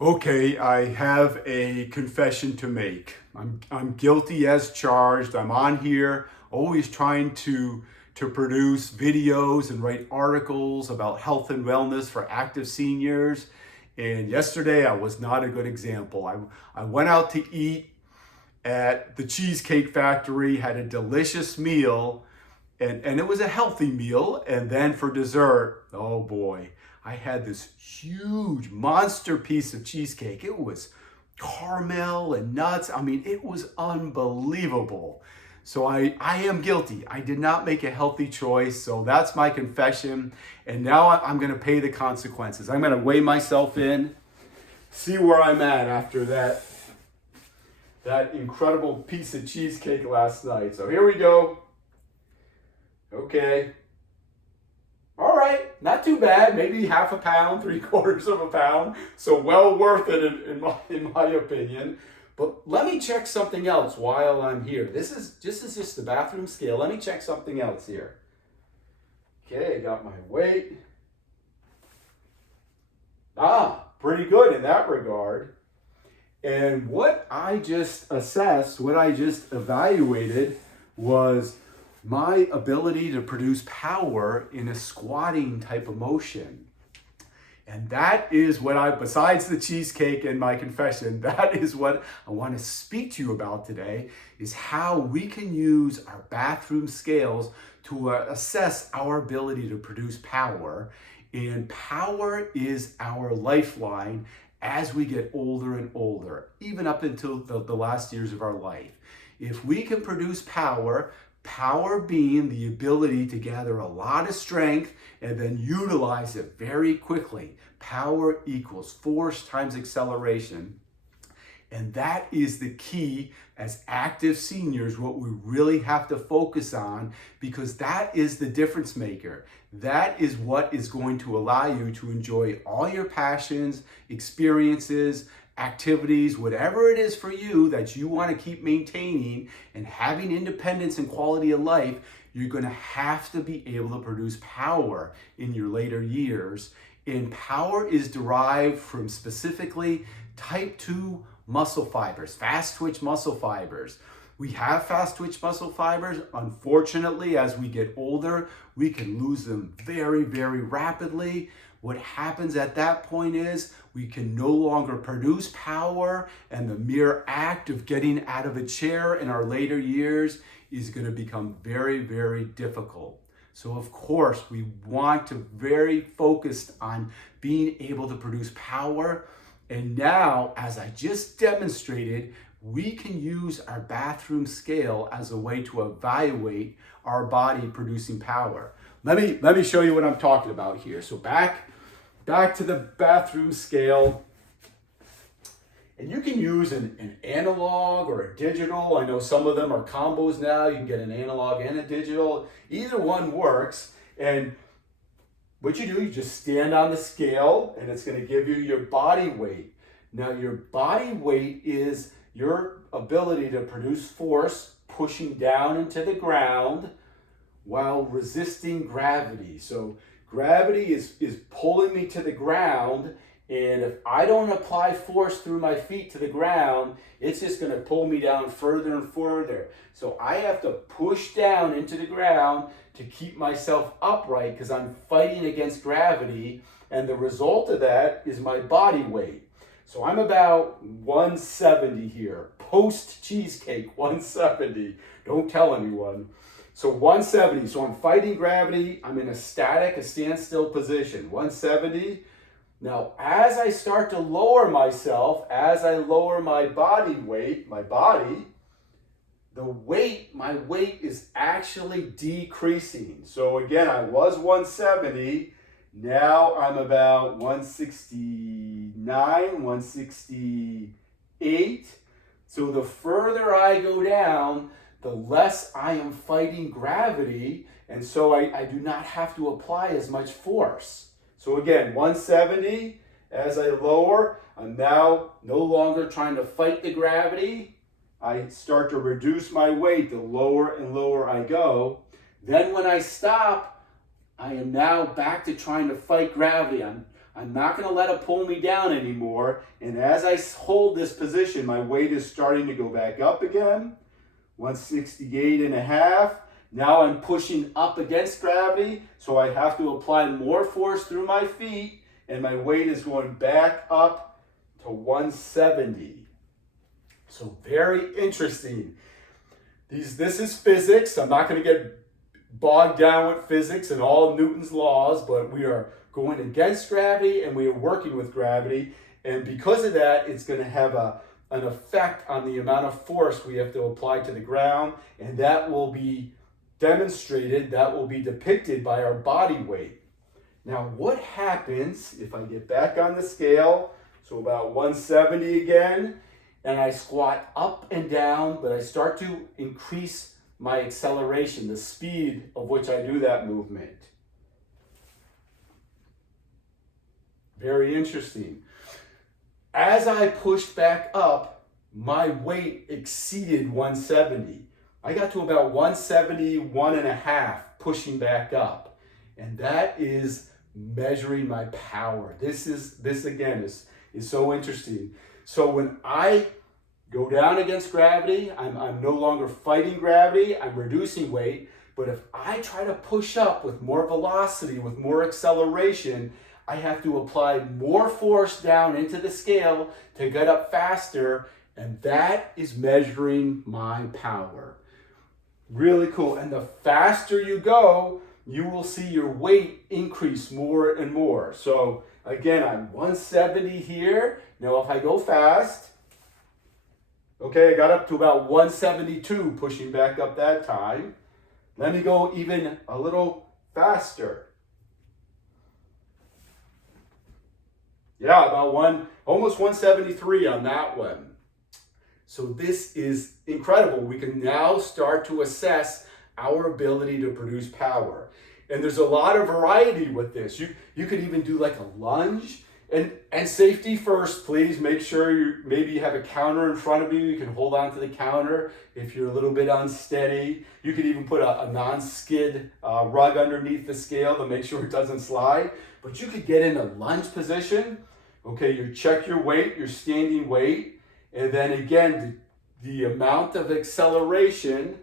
Okay, I have a confession to make. I'm guilty as charged. I'm on here always trying to produce videos and write articles about health and wellness for active seniors. And yesterday I was not a good example. I went out to eat at the Cheesecake Factory, had a delicious meal, and it was a healthy meal. And then for dessert, oh boy, I had this huge monster piece of cheesecake. It was caramel and nuts. I mean, it was unbelievable. So I am guilty. I did not make a healthy choice. So that's my confession. And now I'm going to pay the consequences. I'm going to weigh myself in, see where I'm at after that incredible piece of cheesecake last night. So here we go. Okay. All right, not too bad. Maybe half a pound, three-quarters of a pound. So well worth it in my opinion. But let me check something else while I'm here. This is just the bathroom scale. Let me check something else here. Okay, I got my weight. Pretty good in that regard. And what I just assessed, what I just evaluated was my ability to produce power in a squatting type of motion. And that is what besides the cheesecake and my confession, that is what I want to speak to you about today, is how we can use our bathroom scales to assess our ability to produce power. And power is our lifeline as we get older and older, even up until the last years of our life. If we can produce power, power being the ability to gather a lot of strength and then utilize it very quickly. Power equals force times acceleration. And that is the key as active seniors, what we really have to focus on, because that is the difference maker. That is what is going to allow you to enjoy all your passions, experiences, activities, whatever it is for you that you want to keep maintaining and having independence and quality of life. You're going to have to be able to produce power in your later years. And power is derived from specifically type 2 muscle fibers, fast twitch muscle fibers. We have fast twitch muscle fibers. Unfortunately, as we get older, we can lose them very, very rapidly. What happens at that point is we can no longer produce power, and the mere act of getting out of a chair in our later years is going to become very, very difficult. So of course, we want to very focused on being able to produce power. And now, as I just demonstrated, we can use our bathroom scale as a way to evaluate our body producing power. Let me show you what I'm talking about here. So back to the bathroom scale. And you can use an analog or a digital. I know some of them are combos now. You can get an analog and a digital. Either one works. And what you do, you just stand on the scale and it's going to give you your body weight. Now, your body weight is your ability to produce force pushing down into the ground while resisting gravity. So gravity is pulling me to the ground, and if I don't apply force through my feet to the ground, it's just going to pull me down further and further. So I have to push down into the ground to keep myself upright because I'm fighting against gravity, and the result of that is my body weight. So I'm about 170 here, post cheesecake 170. Don't tell anyone. So 170, so I'm fighting gravity. I'm in a standstill position, 170. Now, as I start to lower myself, as I lower my body weight, my weight is actually decreasing. So again, I was 170. Now I'm about 169, 168. So the further I go down, the less I am fighting gravity, and so I do not have to apply as much force. So again, 170, as I lower, I'm now no longer trying to fight the gravity. I start to reduce my weight the lower and lower I go. Then when I stop, I am now back to trying to fight gravity. I'm not going to let it pull me down anymore. And as I hold this position, my weight is starting to go back up again. 168.5. Now I'm pushing up against gravity, so I have to apply more force through my feet, and my weight is going back up to 170. So very interesting. This is physics. I'm not going to get bogged down with physics and all of Newton's laws, but we are going against gravity and we are working with gravity. And because of that, it's going to have an effect on the amount of force we have to apply to the ground, and that will be demonstrated, that will be depicted by our body weight. Now, what happens if I get back on the scale, so about 170 again, and I squat up and down, but I start to increase my acceleration, the speed of which I do that movement. Very interesting. As I pushed back up, my weight exceeded 170. I got to about 171.5 pushing back up. And that is measuring my power. This again is so interesting. So when I go down against gravity, I'm no longer fighting gravity, I'm reducing weight. But if I try to push up with more velocity, with more acceleration, I have to apply more force down into the scale to get up faster, and that is measuring my power. Really cool. And the faster you go, you will see your weight increase more and more. So again, I'm 170 here. Now if I go fast, okay, I got up to about 172, pushing back up that time. Let me go even a little faster. Yeah, almost 173 on that one. So this is incredible. We can now start to assess our ability to produce power. And there's a lot of variety with this. You could even do like a lunge. And safety first, please make sure you have a counter in front of you. You can hold on to the counter if you're a little bit unsteady. You could even put a non-skid rug underneath the scale to make sure it doesn't slide. But you could get in a lunge position. Okay, you check your weight, your standing weight. And then again, the amount of acceleration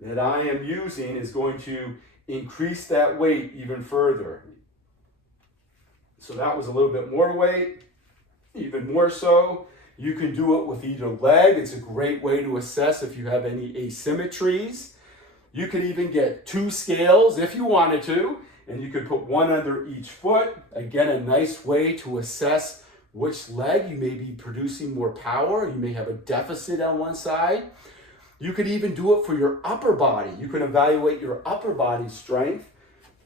that I am using is going to increase that weight even further. So that was a little bit more weight, even more so. You can do it with either leg. It's a great way to assess if you have any asymmetries. You could even get 2 scales if you wanted to, and you could put one under each foot. Again, a nice way to assess which leg you may be producing more power. You may have a deficit on one side. You could even do it for your upper body. You can evaluate your upper body strength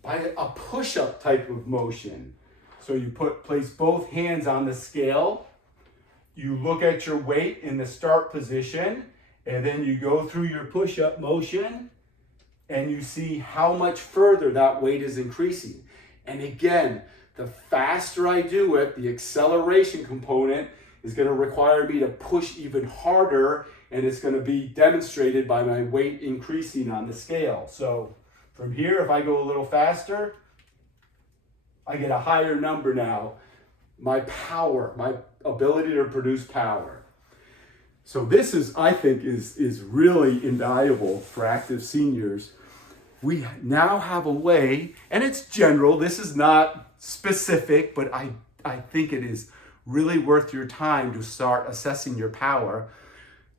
by a push-up type of motion. So you place both hands on the scale, you look at your weight in the start position, and then you go through your push-up motion, and you see how much further that weight is increasing. And again, the faster I do it, the acceleration component is going to require me to push even harder, and it's going to be demonstrated by my weight increasing on the scale. So from here, if I go a little faster, I get a higher number now. My power, my ability to produce power. So this is, I think, is really invaluable for active seniors. We now have a way, and it's general, this is not specific, but I think it is really worth your time to start assessing your power.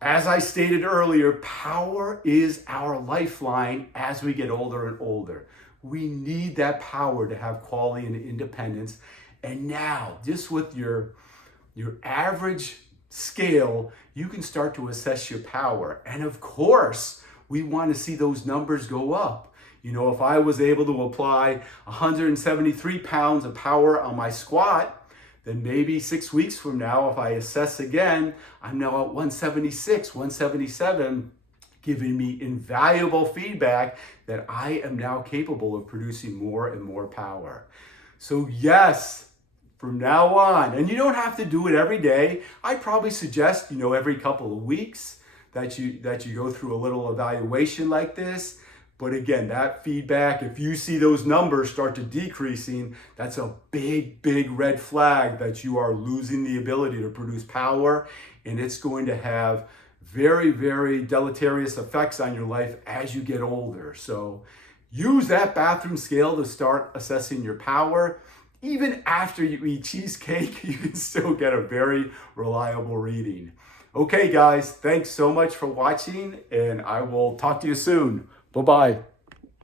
As I stated earlier, power is our lifeline as we get older and older. We need that power to have quality and independence. And now, just with your average scale, you can start to assess your power. And of course, we want to see those numbers go up. You know, if I was able to apply 173 pounds of power on my squat, then maybe 6 weeks from now, if I assess again, I'm now at 176, 177, giving me invaluable feedback that I am now capable of producing more and more power. So yes, from now on, and you don't have to do it every day. I probably suggest, every couple of weeks that you go through a little evaluation like this. But again, that feedback, if you see those numbers start to decreasing, that's a big, big red flag that you are losing the ability to produce power, and it's going to have very, very deleterious effects on your life as you get older. So use that bathroom scale to start assessing your power. Even after you eat cheesecake, you can still get a very reliable reading. Okay, guys, thanks so much for watching, and I will talk to you soon. Bye-bye.